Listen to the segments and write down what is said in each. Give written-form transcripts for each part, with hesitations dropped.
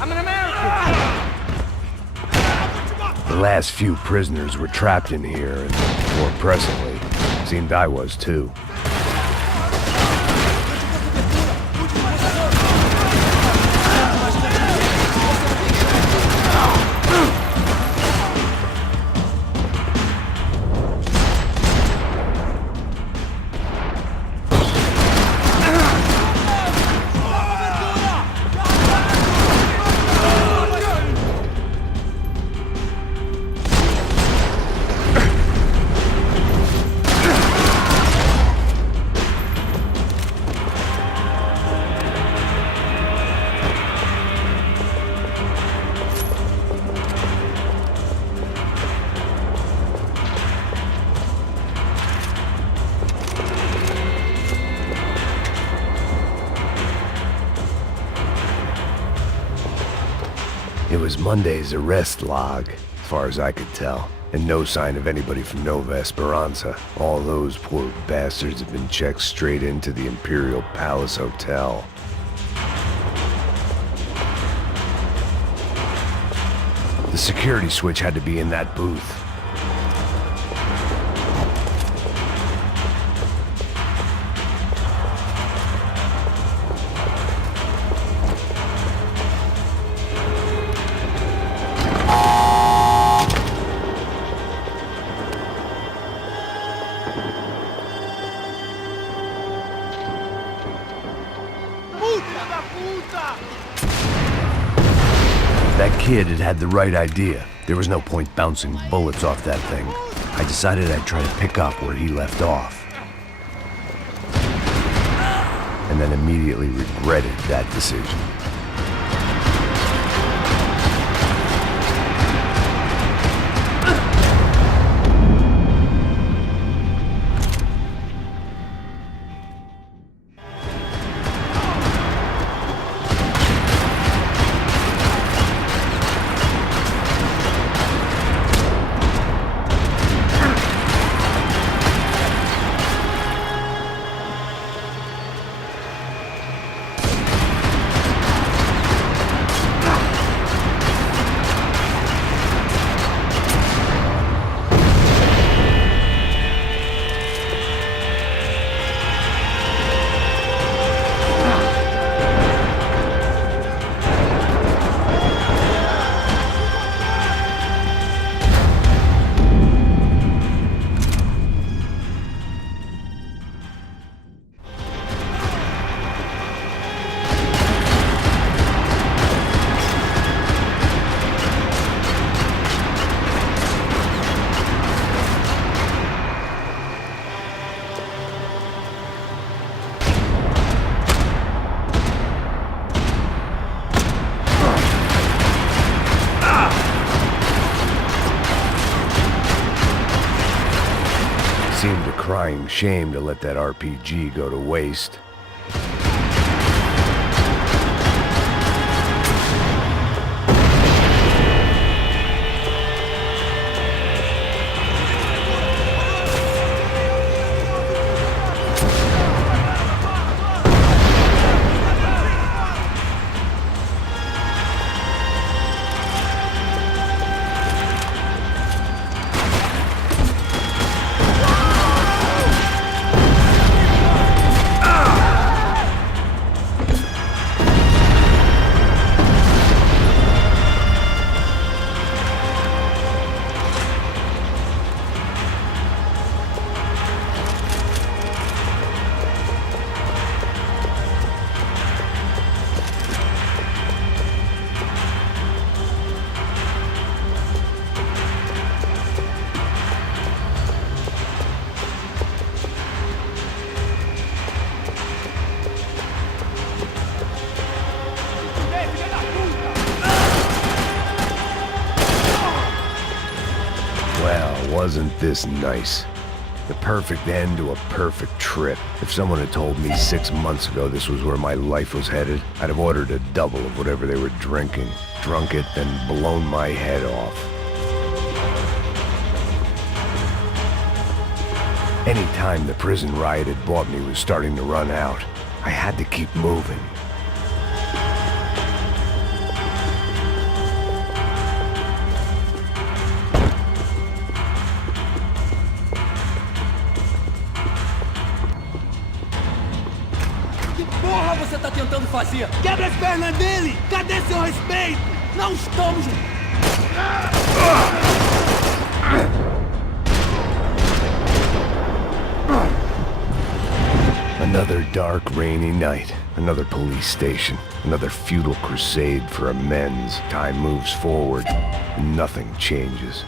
I'm an American! The last few prisoners were trapped in here, and more pressingly, seemed I was too. It was Monday's arrest log, as far as I could tell, and no sign of anybody from Nova Esperanza. All those poor bastards had been checked straight into the Imperial Palace Hotel. The security switch had to be in that booth. That kid had the right idea. There was no point bouncing bullets off that thing. I decided I'd try to pick up where he left off. And then immediately regretted that decision. Seemed a crying shame to let that RPG go to waste. Wasn't this nice? The perfect end to a perfect trip. If someone had told me 6 months ago this was where my life was headed, I'd have ordered a double of whatever they were drinking, drunk it, then blown my head off. Any time the prison riot had bought me was starting to run out. I had to keep moving. polícia! Quebra as pernas dele! Cadê seu respeito? Não estamos... Another dark, rainy night. Another police station. Another futile crusade for amends. Time moves forward, and nothing changes.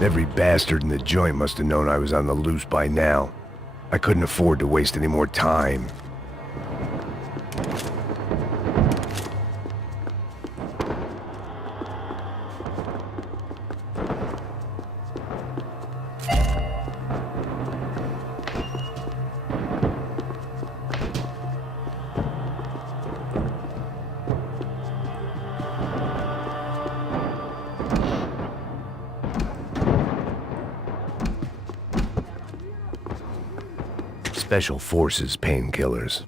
Every bastard in the joint must have known I was on the loose by now. I couldn't afford to waste any more time. Special Forces painkillers.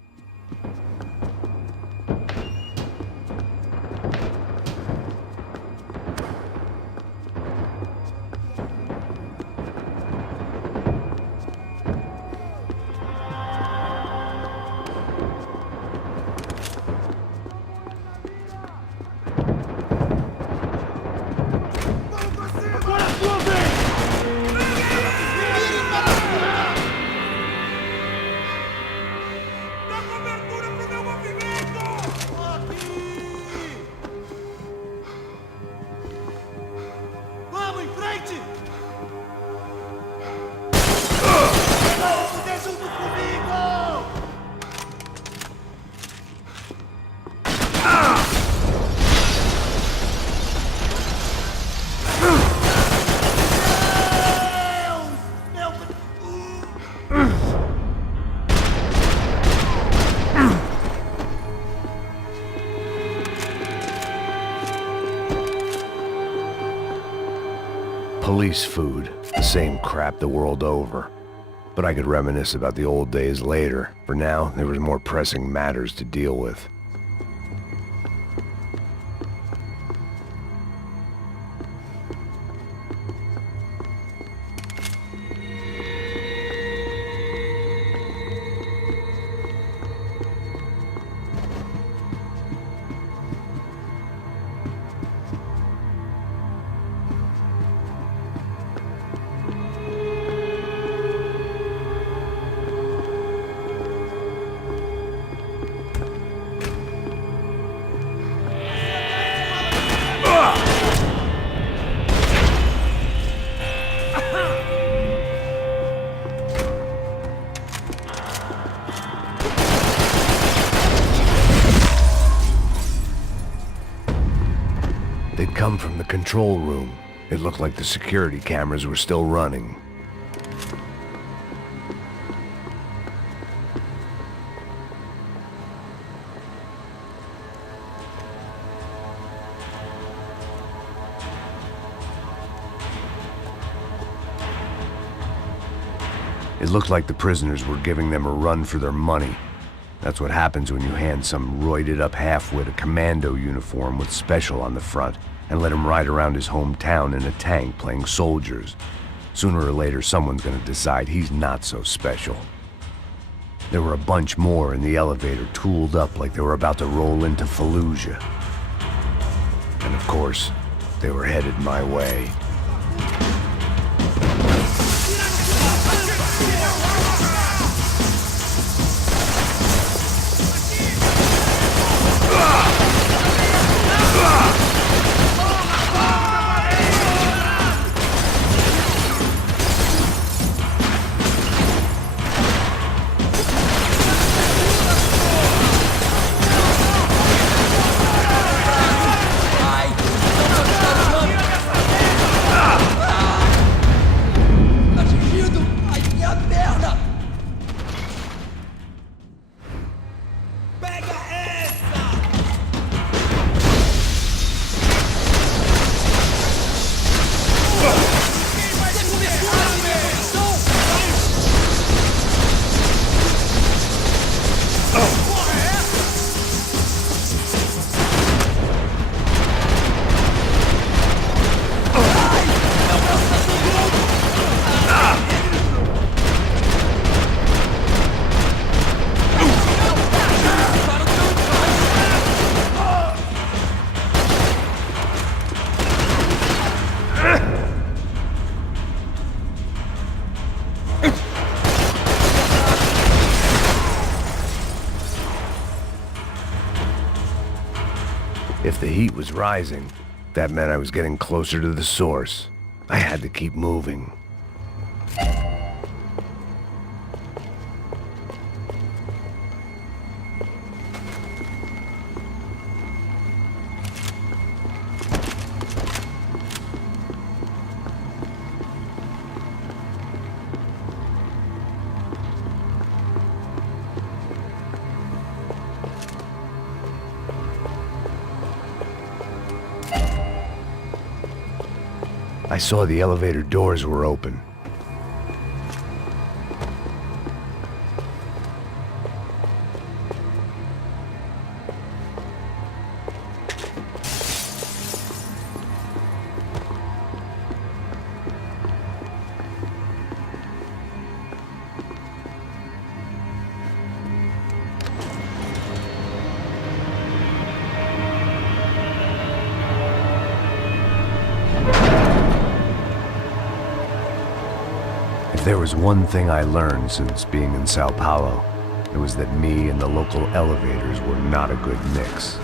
Police food, the same crap the world over. But I could reminisce about the old days later. For now, there was more pressing matters to deal with. They'd come from the control room. It looked like the security cameras were still running. It looked like the prisoners were giving them a run for their money. That's what happens when you hand some roided-up halfwit a commando uniform with special on the front and let him ride around his hometown in a tank playing soldiers. Sooner or later, someone's gonna decide he's not so special. There were a bunch more in the elevator, tooled up like they were about to roll into Fallujah. And of course, They were headed my way. If the heat was rising, that meant I was getting closer to the source. I had to keep moving. I saw the elevator doors were open. If there was one thing I learned since being in Sao Paulo, it was that me and the local elevators were not a good mix.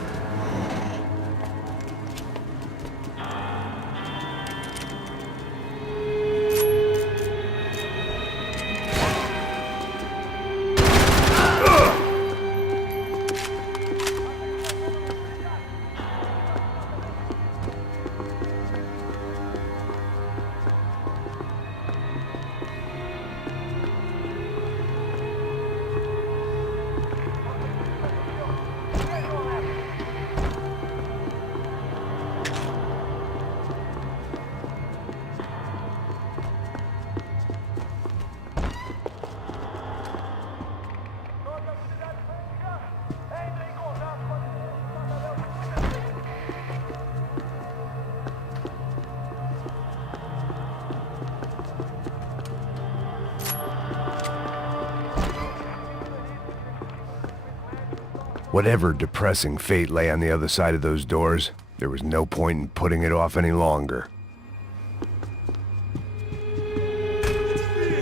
Whatever depressing fate lay on the other side of those doors, there was no point in putting it off any longer.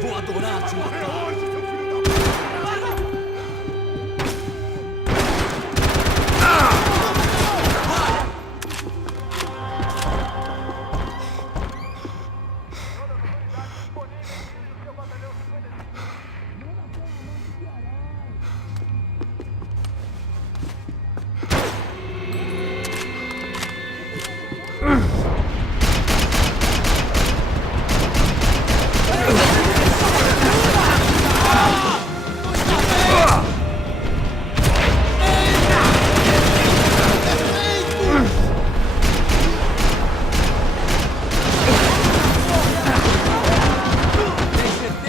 Vou adorar te matar.